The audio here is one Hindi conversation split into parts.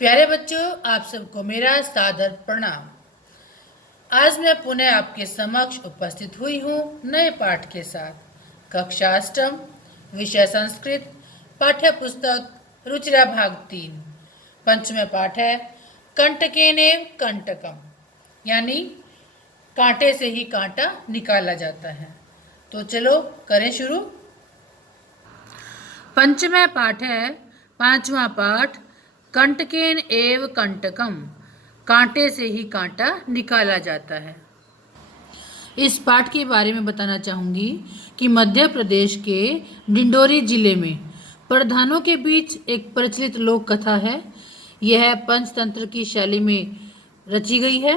प्यारे बच्चों, आप सबको मेरा सादर प्रणाम। आज मैं पुनः आपके समक्ष उपस्थित हुई हूँ नए पाठ के साथ। कक्षा अष्टम, विषय संस्कृत, पाठ्य पुस्तक रुचिरा भाग 3। पंचम पाठ है कंटकेनेव कंटकम, यानी कांटे से ही कांटा निकाला जाता है। तो चलो करें शुरू। पंचम पाठ है पांचवा पाठ कंटकेन एव कंटकम, कांटे से ही कांटा निकाला जाता है। इस पाठ के बारे में बताना चाहूँगी कि मध्य प्रदेश के डिंडोरी जिले में प्रधानों के बीच एक प्रचलित लोक कथा है। यह पंचतंत्र की शैली में रची गई है।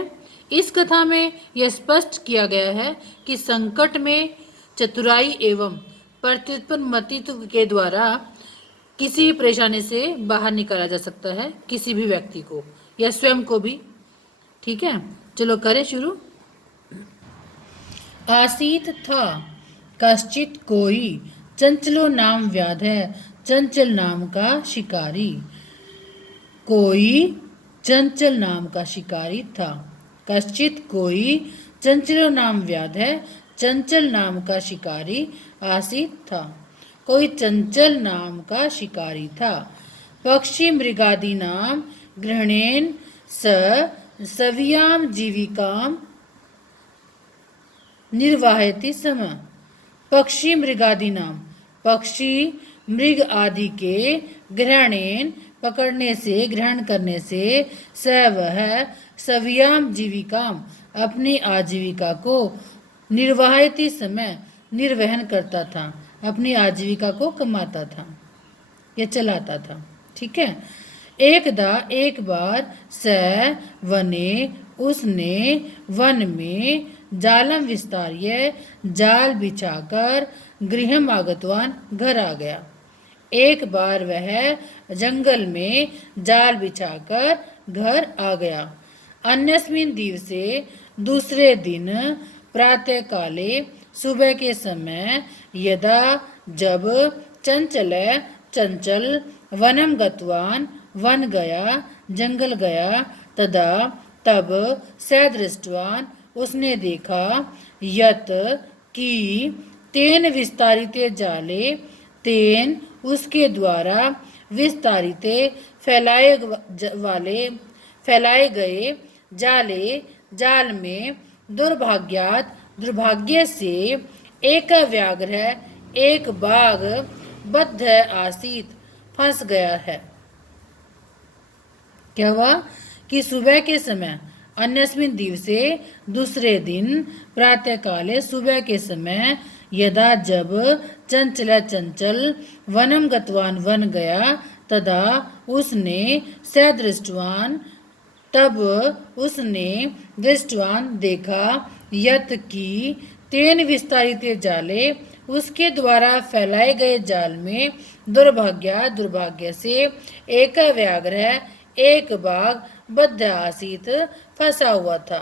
इस कथा में यह स्पष्ट किया गया है कि संकट में चतुराई एवं प्रत्युत्पन्नमतित्व के द्वारा किसी भी परेशानी से बाहर निकाला जा सकता है, किसी भी व्यक्ति को या स्वयं को भी। ठीक है, चलो करें शुरू। आसीत था कश्चित कोई, चंचलो नाम व्याध है, चंचल नाम का शिकारी। कोई चंचल नाम का शिकारी था। कश्चित कोई चंचलो नाम व्याध है, चंचल नाम का शिकारी आसीत था। कोई चंचल नाम का शिकारी था। पक्षी मृगादि नाम ग्रहणेन सवियाम जीविकाम निर्वाहयति सम। पक्षी मृगादि नाम, पक्षी मृग आदि के ग्रहणेन पकड़ने से, ग्रहण करने से, स वह सवियाम जीविकाम अपनी आजीविका को निर्वाहयति समय निर्वहन करता था, अपनी आजीविका को कमाता था या चलाता था। ठीक है। एकदा एक बार स वने उसने वन में जालम विस्तार्य जाल बिछाकर गृहम आगतवान घर आ गया। एक बार वह जंगल में जाल बिछाकर घर आ गया। अन्यस्मिन दिवसे दूसरे दिन प्रातः काले सुबह के समय यदा जब चंचल चंचल वनम गतवान वन गया, जंगल गया, तदा तब स दृष्टवान उसने देखा, यत की तेन विस्तारिते जाले तेन उसके द्वारा विस्तारिते फैलाए गए जाले जाल में दुर्भाग्यात दुर्भाग्य से एक व्याघ्र एक बाघ बद्ध आसीत फंस गया है। क्या हुआ कि सुबह के समय अन्यस्मिन दिवसे दूसरे दिन प्रातः काले सुबह के समय यदा जब चंचल चंचल वनम गतवान वन गया, तदा उसने स दृष्टवान तब उसने दृष्टवान देखा, यत की तेन विस्तारित जाले उसके द्वारा फैलाए गए जाल में दुर्भाग्य से एक व्याघ्र एक बाघ बद्ध आसीत फंसा हुआ था।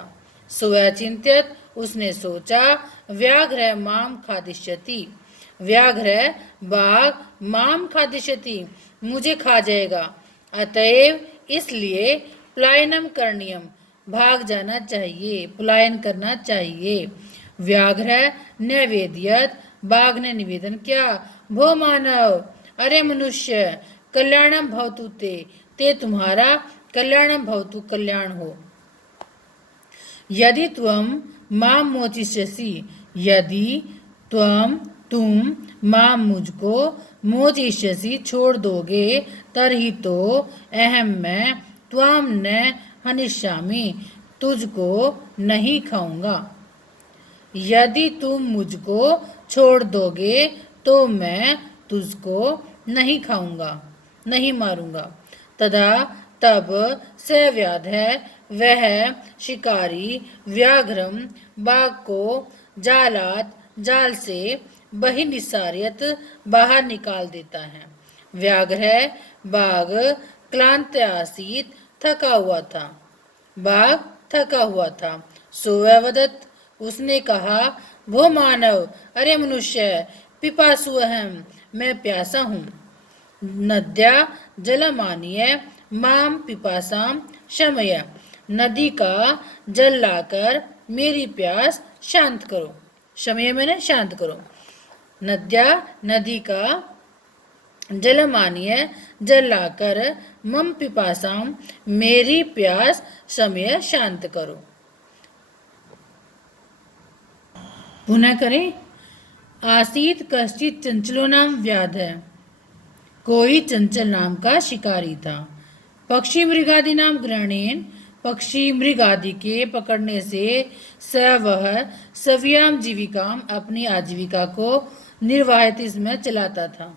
स्वचिंतित उसने सोचा, व्याघ्र माम खादिष्यति, व्याघ्र बाघ माम खादिष्यति मुझे खा जाएगा। अतएव इसलिए पलायनम करणीयम भाग जाना चाहिए, पलायन करना चाहिए। व्याघ्र नैवेद्यत बाघ ने निवेदन किया, भो मानव, अरे मनुष्य, कल्याणम भवतु ते तुम्हारा कल्याणम भवतु कल्याण हो। यदि माम मोचिष्यसि, यदि तुम माम मुझको मोचिष्यसि छोड़ दोगे, तरही तो अहम मैं त्वाम न हनिष्यामि तुझको नहीं खाऊंगा। यदि तुम मुझको छोड़ दोगे तो मैं तुझको नहीं खाऊंगा, नहीं मारूंगा। तदा तब स व्याध वह शिकारी व्याघ्रम बाघ को जालात जाल से बहिर्निसार्यत बाहर निकाल देता है। व्याघ्र बाघ क्लांत आसीत थका हुआ था, बाघ थका हुआ था। सोवदत उसने कहा, भो मानव, अरे मनुष्य, पिपासु अहम मैं प्यासा हूँ। नद्या जलमानीय माम पिपासाम शमय, नदी का जल लाकर मेरी प्यास शांत करो। शमय मैंने शांत करो। नद्या नदी का जल मानिय जल लाकर मम पिपासाम मेरी प्यास शमय शांत करो। पुनः करें। आसीत कश्चित चंचलो नाम व्याध है, कोई चंचल नाम का शिकारी था। पक्षी मृगादि नाम ग्रहणेन, पक्षी मृग आदि के पकड़ने से स वह सव्याम जीविकाम अपनी आजीविका को निर्वाहित इसमें चलाता था।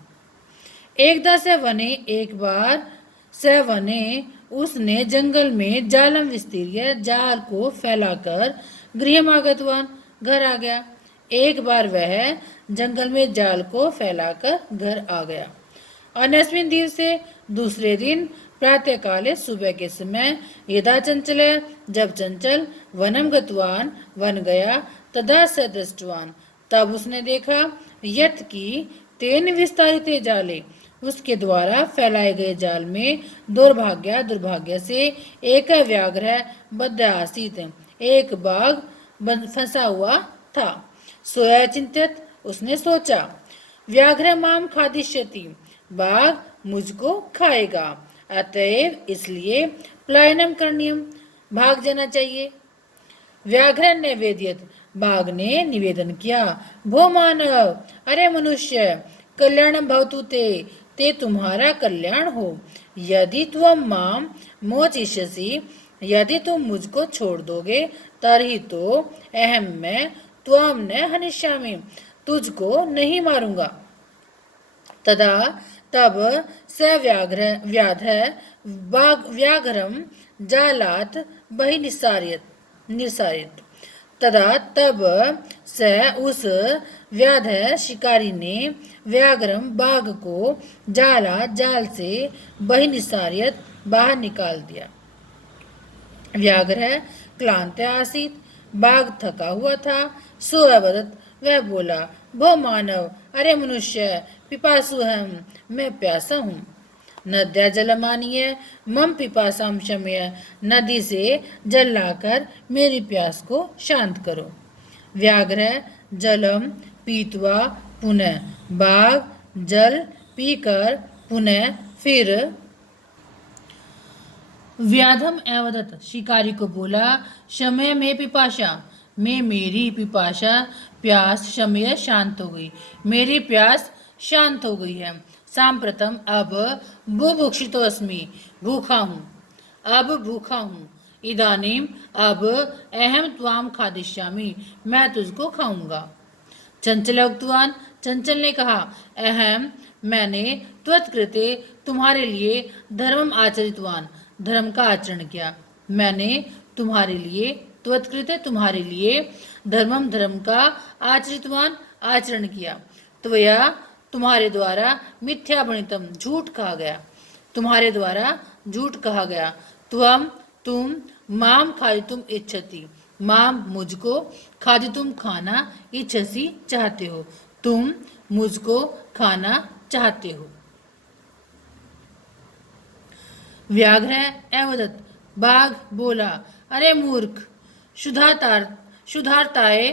एकदा से वने एक बार स वने उसने जंगल में जालम विस्तीर्य जाल को फैलाकर गृहमागतवान घर आ गया। एक बार वह जंगल में जाल को फैलाकर घर आ गया। अन्यस्मिन दिवसे दूसरे दिन प्रातः काले सुबह के समय यदा चंचल जब चंचल वनम गतवान वन गया तदा स दृष्टवान तब उसने देखा यत की तेन विस्तारित जाले उसके द्वारा फैलाए गए जाल में दुर्भाग्य से एक व्याघ्र बद्ध आसीत एक बाघ फंसा हुआ था। सोया चिंतित उसने सोचा व्याघ्र माम खादिष्यति बाघ मुझको खाएगा, अतएव इसलिए पलायनम करणीयम भाग जाना चाहिए। व्याघ्र ने वेदियत बाघ ने निवेदन किया भो मानव अरे मनुष्य कल्याण भवतु ते तुम्हारा कल्याण हो। यदि तुम माम मोचिष्यसि यदि तुम मुझको छोड़ दोगे तरही तो अहम मैं त्वम न हनिष्यामि तुझको नहीं मारूंगा। तदा तब स व्याघ्रम जालात बहि निसारित तदा तब स उस व्याध शिकारी ने व्याघ्रम बाघ को जाल से बहि निसारियत बाहर निकाल दिया। व्याघ्र क्लांत आसीत बाघ थका हुआ था। सो अवदत वह बोला भो मानव अरे मनुष्य पिपासु हम मैं प्यासा हूँ। नद्या जलमानीय मम पिपासाम शमय नदी से जल लाकर मेरी प्यास को शांत करो। व्याघ्र जलम पीतवा पुनः बाघ जल पीकर पुनः फिर व्याधम एवदत शिकारी को बोला शमय में पिपाशा में मेरी पिपाशा प्यास शमय शांत हो गई मेरी प्यास शांत हो गई है। सांप्रतम अब बुभुक्षितो अस्मि भूखा हूँ अब भूखा हूँ। इदानीम अब अहम त्वाम खादिष्यामि मैं तुझको खाऊंगा। चंचल उक्तवान चंचल ने कहा अहम मैंने त्वत्कृते तुम्हारे लिए धर्मम आचरितवान धर्म का आचरण किया। मैंने तुम्हारे लिए त्वत्कृते तुम्हारे लिए धर्मम धर्म का आचरितवान आचरण किया। त्वया तुम्हारे द्वारा मिथ्या भणितम झूठ कहा गया तुम्हारे द्वारा झूठ कहा गया। तुम माम खादितुम इच्छति माम मुझको खादितुम खाना इच्छसी चाहते हो तुम मुझको खाना चाहते हो। व्याघ्र एवदत बाघ बोला अरे मूर्ख शुद्धार्ताय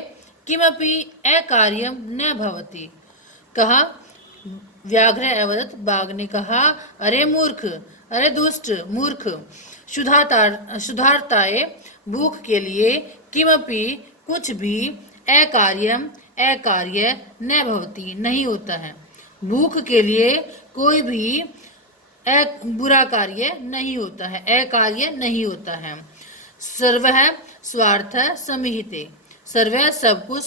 किमपि अकार्यम न भवति। कहा व्याघ्र एवदत बाघ ने कहा अरे मूर्ख अरे दुष्ट मूर्ख शुद्धार्ताय भूख के लिए किमपि कुछ भी अकार्य न भवति नहीं होता है। भूख के लिए कोई भी बुरा कार्य नहीं होता है अकार्य नहीं होता है। सर्व स्वार्थ समिहिते सर्व सब कुछ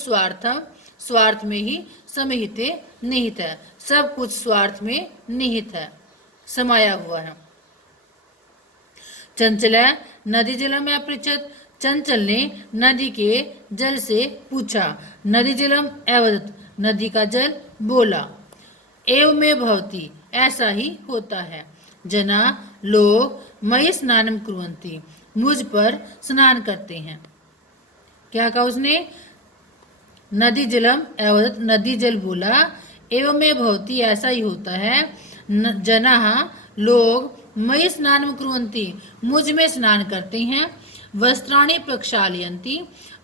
स्वार्थ में ही समिहिते निहित है सब कुछ स्वार्थ में निहित है समाया हुआ है। चंचल नदी जल में अपृच्छत चंचल ने नदी के जल से पूछा। नदी जलम एवदत नदी का जल बोला एव में भवती ऐसा ही होता है। जना लोग मई स्नानम कुर्वन्ति मुझ पर स्नान करते हैं। क्या कहा उसने नदी जलम एवदत नदी जल बोला एवं में भवती ऐसा ही होता है। जना लोग मयि स्नानं कुर्वन्ति, मुझ में स्नान करते हैं। वस्त्राणि प्रक्षालयन्ति,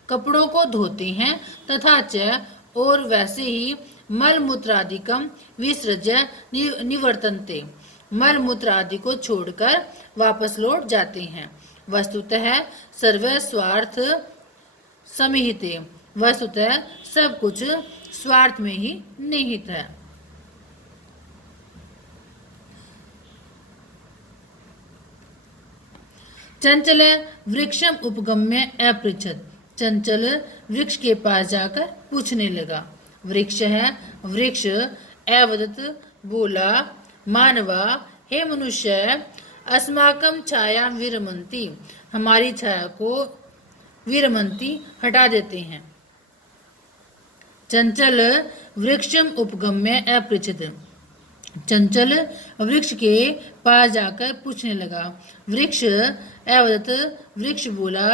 कपड़ों को धोते हैं। तथा च और वैसे ही मल मूत्रादिकम विसृज्य निवर्तन्ते, मल मूत्र आदि को छोड़कर वापस लौट जाते हैं। वस्तुतः सर्व स्वार्थ समिहिते, वस्तुतः सब कुछ स्वार्थ में ही निहित है। चंचल वृक्षम उपगम्य अपृच्छत, चंचल वृक्ष के पास जाकर पूछने लगा। वृक्ष है, वृक्ष अवदत बोला, मानवा हे मनुष्य, अस्माकं छाया विरमंती, हमारी छाया को विरमंती हटा देते हैं। चंचल वृक्षम उपगम्य अपृच्छत, चंचल वृक्ष के पास जाकर पूछने लगा। वृक्ष अवदत, वृक्ष बोला,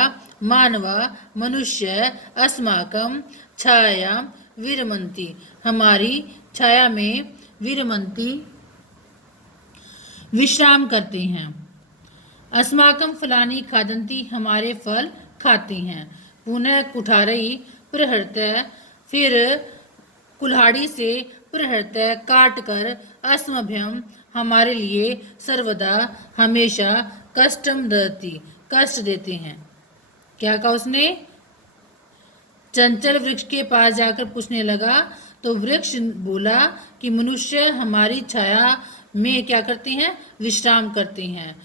मानवा मनुष्य, अस्माकं छाया विरमंती, हमारी छाया में विरमंती विश्राम करते हैं। अस्माकं फलानि खादन्ति, हमारे फल खाते हैं। पुनः कुठारई प्रहरतः, फिर कुल्हाड़ी से प्रहरतः काट कर, अस्मभ्यम हमारे लिए, सर्वदा हमेशा, कष्टम दति कष्ट देते हैं। क्या कहा उसने? चंचल वृक्ष के पास जाकर पूछने लगा तो वृक्ष बोला कि मनुष्य हमारी छाया में क्या करते हैं? विश्राम करते हैं,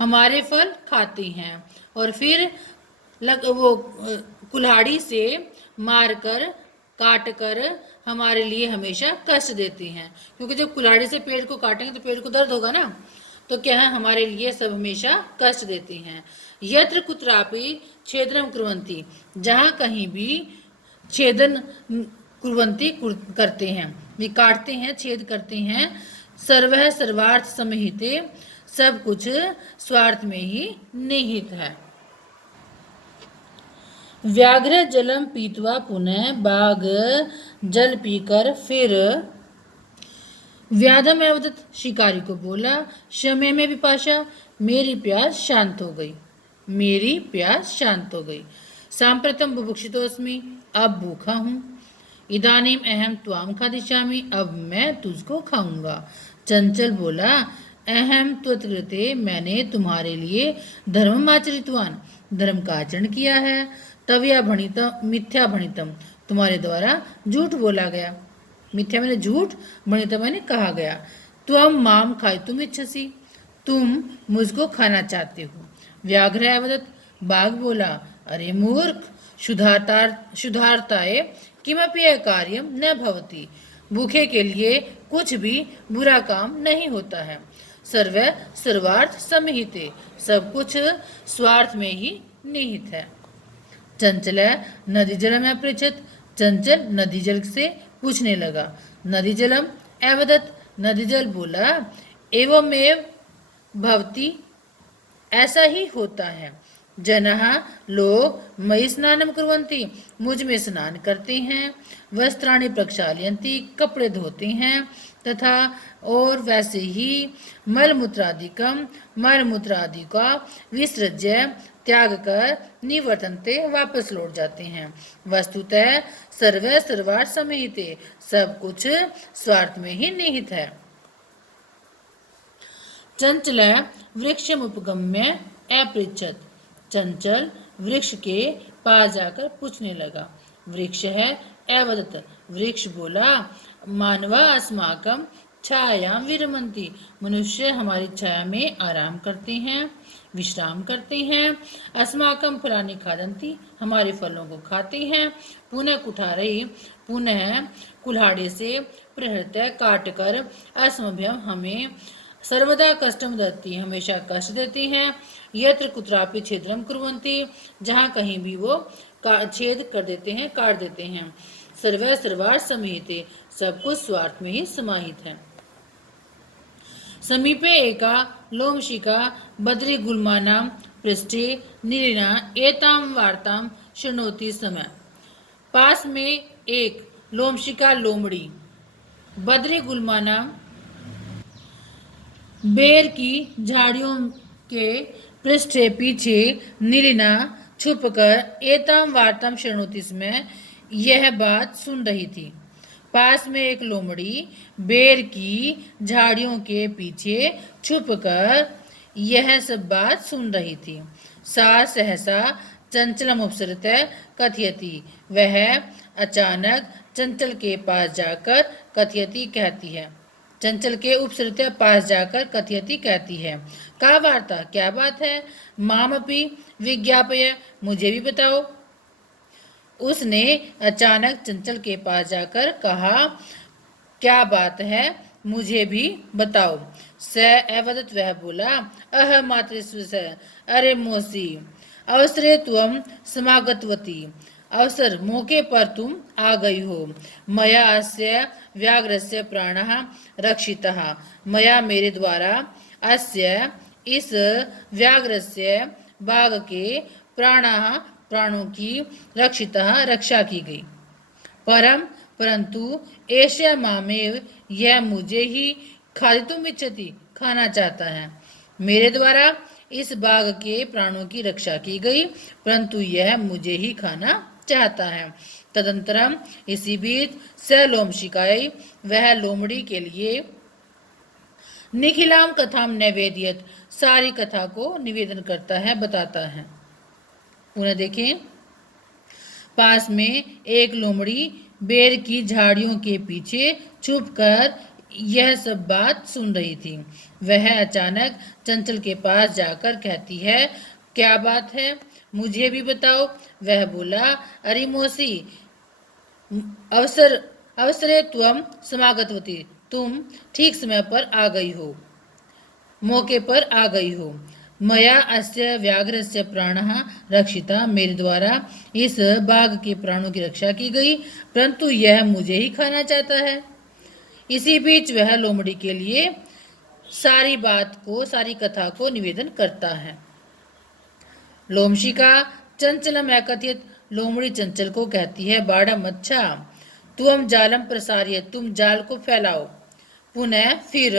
हमारे फल खाते हैं और फिर वो कुल्हाड़ी से मारकर काट कर हमारे लिए हमेशा कष्ट देते हैं। क्योंकि जब कुल्हाड़ी से पेड़ को काटेंगे तो पेड़ को दर्द होगा ना, तो क्या है, हमारे लिए सब हमेशा कष्ट देते हैं। यत्र कुत्रापि छेदनम कुर्वन्ति, जहाँ कहीं भी छेदन कुर्वन्ति करते हैं, वे काटते हैं, छेद करते हैं। सर्वः सर्वार्थ समिहिते, सब कुछ स्वार्थ में ही निहित है। व्याघ्र जलम पीतवा पुनः, बाघ जल पीकर फिर व्याधम अवदत, शिकारी को बोला, शमे में विपाशा, मेरी प्यास शांत हो गई, मेरी प्यास शांत हो गई। सांप्रतम बुभुक्षितोस्मि, अब भूखा हूँ। इदानीम अहम त्वाम खादिष्यामि, अब मैं तुझको खाऊंगा। चंचल बोला, अहम त्वत्कृते, मैंने तुम्हारे लिए धर्म आचरितवान, धर्म का आचरण किया है। तवया भणितम मिथ्या भणितम, तुम्हारे द्वारा झूठ बोला गया। मिथ्या मैंने झूठ, भणित मैंने कहा गया। त्वम माम खायितुम इच्छसि, तुम मुझको खाना चाहते हो। व्याघ्र अवदत, बाघ बोला, अरे मूर्ख, शुद्धार्ताय किमपि कार्यम न भवति, भूखे के लिए कुछ भी बुरा काम नहीं होता है। सर्व सर्वार्थ समिहिते, सब कुछ स्वार्थ में ही निहित है। चंचल नदी जलम अपृच्छत, चंचल नदी जल से पूछने लगा। नदी जलम अवदत, नदी जल बोला, एवमेव भवति, ऐसा ही होता है। जनः लोग मयि स्नानम कुर्वन्ति, मुझ में स्नान करते हैं। वस्त्राणि प्रक्षालयन्ति, कपड़े धोते हैं। तथा और वैसे ही मल मूत्रादिकम, मल मूत्र आदि का विसृज्य त्याग कर, निवर्तन्ते वापस लौट जाते हैं। वस्तुतः सर्व सर्वार्थ समिहिते, सब कुछ स्वार्थ में ही निहित है। चंचल वृक्षम उपगम्य अपृच्छत, चंचल वृक्ष के पास जाकर पूछने लगा। वृक्ष है अवदत, वृक्ष बोला, मानवा अस्माकम छायाम विरमंती, मनुष्य हमारी छाया में आराम करते हैं, विश्राम करते हैं। अस्माकम फलानि खादन्ति, हमारे फलों को खाते हैं। पुनः कुठारई, पुनः कुल्हाड़े से प्रहृतः काट कर, अस्मभ्यम हमें, सर्वदा कष्टम दत्ति, हमेशा कष्ट देते हैं। यत्र कुत्रापि छेदनम कुर्वन्ति, जहाँ कहीं भी वो छेद कर देते हैं, काट देते हैं। सर्व सर्वार्थ समिहिते, सब कुछ स्वार्थ में ही समाहित है। समीपे एका लोमशिका बद्री गुल्मानां पृष्ठे नीलिना एताम वार्तां शृणोति समय, पास में एक लोमशिका लोमड़ी बद्री गुल्मानां बेर की झाड़ियों के पृष्ठे पीछे नीलिना छुपकर एताम वार्ताम शृणोति में यह बात सुन रही थी। पास में एक लोमड़ी बेर की झाड़ियों के पीछे छुपकर यह सब बात सुन रही थी। सा सहसा चंचलम उपसृत्य कथयति, वह अचानक चंचल के पास जाकर कथयति कहती है। चंचल के उपसृत्य पास जाकर कथयति कहती है, का वार्ता, क्या बात है? मामपि विज्ञापय, मुझे भी बताओ। उसने अचानक चंचल के पास जाकर कहा, क्या बात है, मुझे भी बताओ। स अवदत, वह बोला, अह मातृस्व, अरे मौसी, अवसरे तुम समागतवती, अवसर मौके पर तुम आ गई हो। मया अस्य व्याघ्रस्य प्राणः रक्षितः, मया मेरे द्वारा अस्य इस व्याघ्रस्य बाघ के प्राणों की रक्षितः रक्षा की गई। परंतु एष्या मामेव, यह मुझे ही खादितुम इच्छति, खाना चाहता है। मेरे द्वारा इस बाघ के प्राणों की रक्षा की गई, परंतु यह मुझे ही खाना चाहता है। तदंतरम, इसी बीच स लोमशिकाय, वह लोमड़ी के लिए निखिलाम कथाम नैवेद्यत, सारी कथा को निवेदन करता है, बताता है। पुनः देखें, पास में एक लोमड़ी बेर की झाड़ियों के पीछे छुपकर यह सब बात सुन रही थी। वह अचानक चंचल के पास जाकर कहती है, क्या बात है, मुझे भी बताओ। वह बोला, अरे मौसी, अवसरे तुम समागतवती, तुम ठीक समय पर आ गई हो, मौके पर आ गई हो। मया अस्य व्याघ्रस्य प्राणः रक्षिता, मेरे द्वारा इस बाघ के प्राणों की रक्षा की गई, परंतु यह मुझे ही खाना चाहता है। इसी बीच वह लोमड़ी के लिए सारी कथा को निवेदन करता है। लोमशिका चंचलम एकथित, लोमड़ी चंचल को कहती है, बाड़म, अच्छा, तुम जालम प्रसारिय, तुम जाल को फैलाओ। पुनः फिर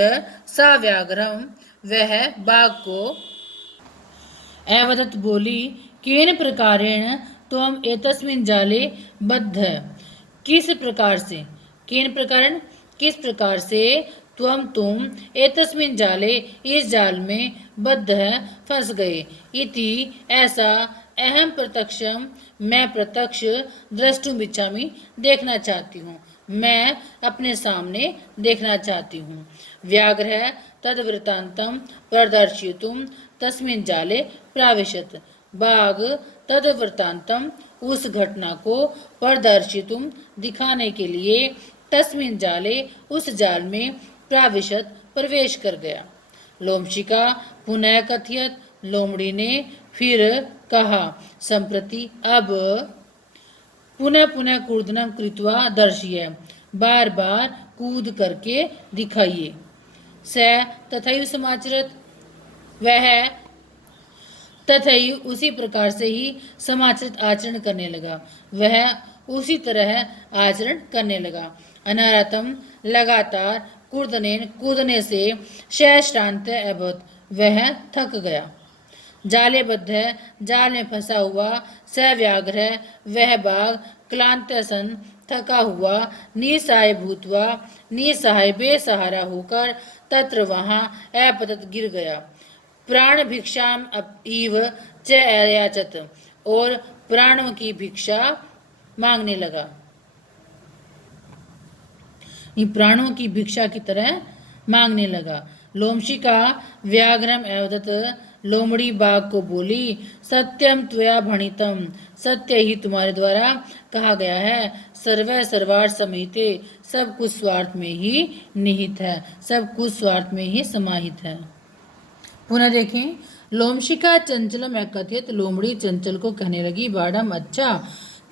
सा व्याघ्रम, वह बाघ को एवदत बोली, केन प्रकारेण तुम एतस्मिन् जाले बद्ध, किस प्रकार से, केन प्रकारेण, किस प्रकार से, तुम एतस्मिन् जाले, इस जाल में बद्ध है, फंस गए। इति ऐसा, अहम प्रत्यक्षम, मैं प्रत्यक्ष, द्रष्टुम इच्छामि, देखना चाहती हूँ, मैं अपने सामने देखना चाहती हूँ। व्याघ्र तद्वृत्तान्तं प्रदर्शयितुं तस्मिन् जाले प्राविशत, बाघ तद्वृत्तान्तं, उस घटना को प्रदर्शितुं, दिखाने के लिए, तस्मिन् जाले, उस जाल में, प्राविशत, प्रवेश कर गया। लोमशिका पुनः कथयत, लोमड़ी ने फिर कहा, संप्रति, अब, पुनः पुनः कूर्दनम कृत्वा दर्शय, बार बार कूद करके दिखाइए। स तथैव समाचरत, वह तथैव उसी प्रकार से ही समाचरित आचरण करने लगा, वह उसी तरह आचरण करने लगा। अनारतम, लगातार, कूदने से सहश्रांत अभूत, वह थक गया। जाले बद्ध, जाल में फंसा हुआ, स व्याघ्र, वह बाघ, क्लांत सन, थका हुआ, निसहाय भूतवा, निसहाय बेसहारा होकर, तत्र वहां अपतत, गिर गया। प्राण भिक्षाम इव च याचत, और प्राणों की भिक्षा मांगने लगा, प्राणों की भिक्षा की तरह मांगने लगा। लोमशिका व्याघ्रम एवदत, लोमड़ी बाघ को बोली, सत्यम त्वया भणितम, सत्य ही तुम्हारे द्वारा कहा गया है। सर्व सर्वार्थ समिते, सब कुछ स्वार्थ में ही निहित है, सब कुछ स्वार्थ में ही समाहित है। पुनः देखें, लोमशिका चंचलम एकथित, लोमड़ी चंचल को कहने लगी, बाड़म, अच्छा,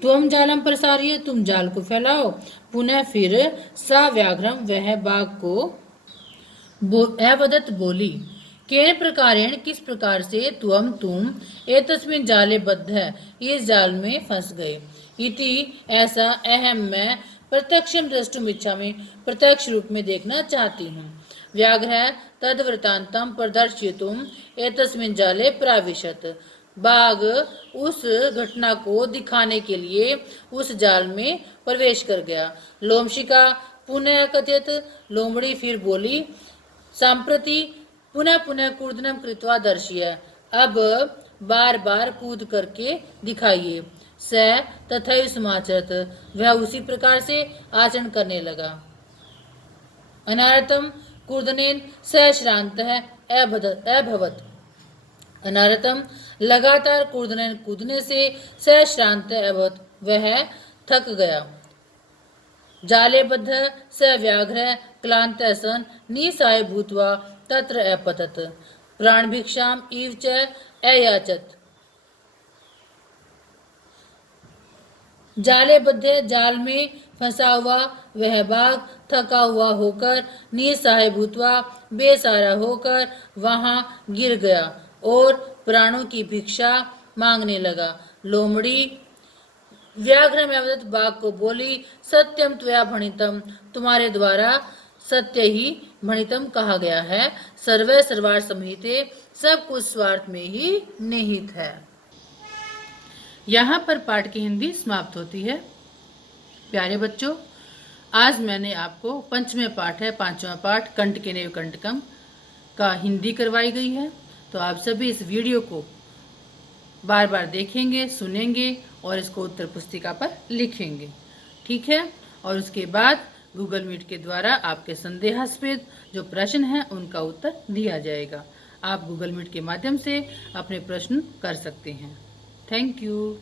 तुम जालम प्रसारिय, तुम जाल को फैलाओ। पुनः फिर सा व्याघ्रम, वह बाघ को अवदत बोली, केन प्रकारेण, किस प्रकार से, तुम एतस्मिन् जाले बद्ध है, इस जाल में फंस गए। इति ऐसा, अहम, मैं प्रत्यक्षम द्रष्टुम इच्छामि, प्रत्यक्ष रूप में देखना चाहती हूँ। व्याघ्र तद्वृत्तान्तं प्रदर्शयितुम् एतस्मिन् जाले प्राविशत। बाघ उस घटना को दिखाने के लिए उस जाल में प्रवेश कर गया। लोमशिका पुनः कथयत, लोमड़ी फिर बोली, सम्प्रति पुनः पुनः कूर्दनम कृत्वा दर्शय, अब बार बार कूद करके दिखाइए। स तथा समाचरत, वह उसी प्रकार से आचरण करने लगा। अनारतम कूर्दनेन स श्रान्तः अभवत्। अनारतम लगातार कूदने से स श्रांत अभवत्, वह थक गया। जाले बद्ध स व्याघ्र क्लांत सन निसाय भूत्वा तत्र अपतत, प्राण भिक्षाम इव च अयाचत। जाले बद्ध जाल में फंसा हुआ वह बाघ थका हुआ होकर निसहाय भूतवा बेसहारा होकर वहां गिर गया और प्राणों की भिक्षा मांगने लगा। लोमड़ी व्याघ्र में अवदत बाघ को बोली, सत्यम त्वया भणितम, तुम्हारे द्वारा सत्य ही भणितम कहा गया है। सर्वे सर्वार्थ संहिते, सब कुछ स्वार्थ में ही निहित है। यहाँ पर पाठ की हिंदी समाप्त होती है। प्यारे बच्चों, आज मैंने आपको पंचमें पाठ है, पांचवा पाठ कंटकेनेव कंटकम का हिंदी करवाई गई है। तो आप सभी इस वीडियो को बार बार देखेंगे, सुनेंगे और इसको उत्तर पुस्तिका पर लिखेंगे, ठीक है। और उसके बाद गूगल मीट के द्वारा आपके संदेहास्पद जो प्रश्न हैं उनका उत्तर दिया जाएगा। आप गूगल मीट के माध्यम से अपने प्रश्न कर सकते हैं। Thank you.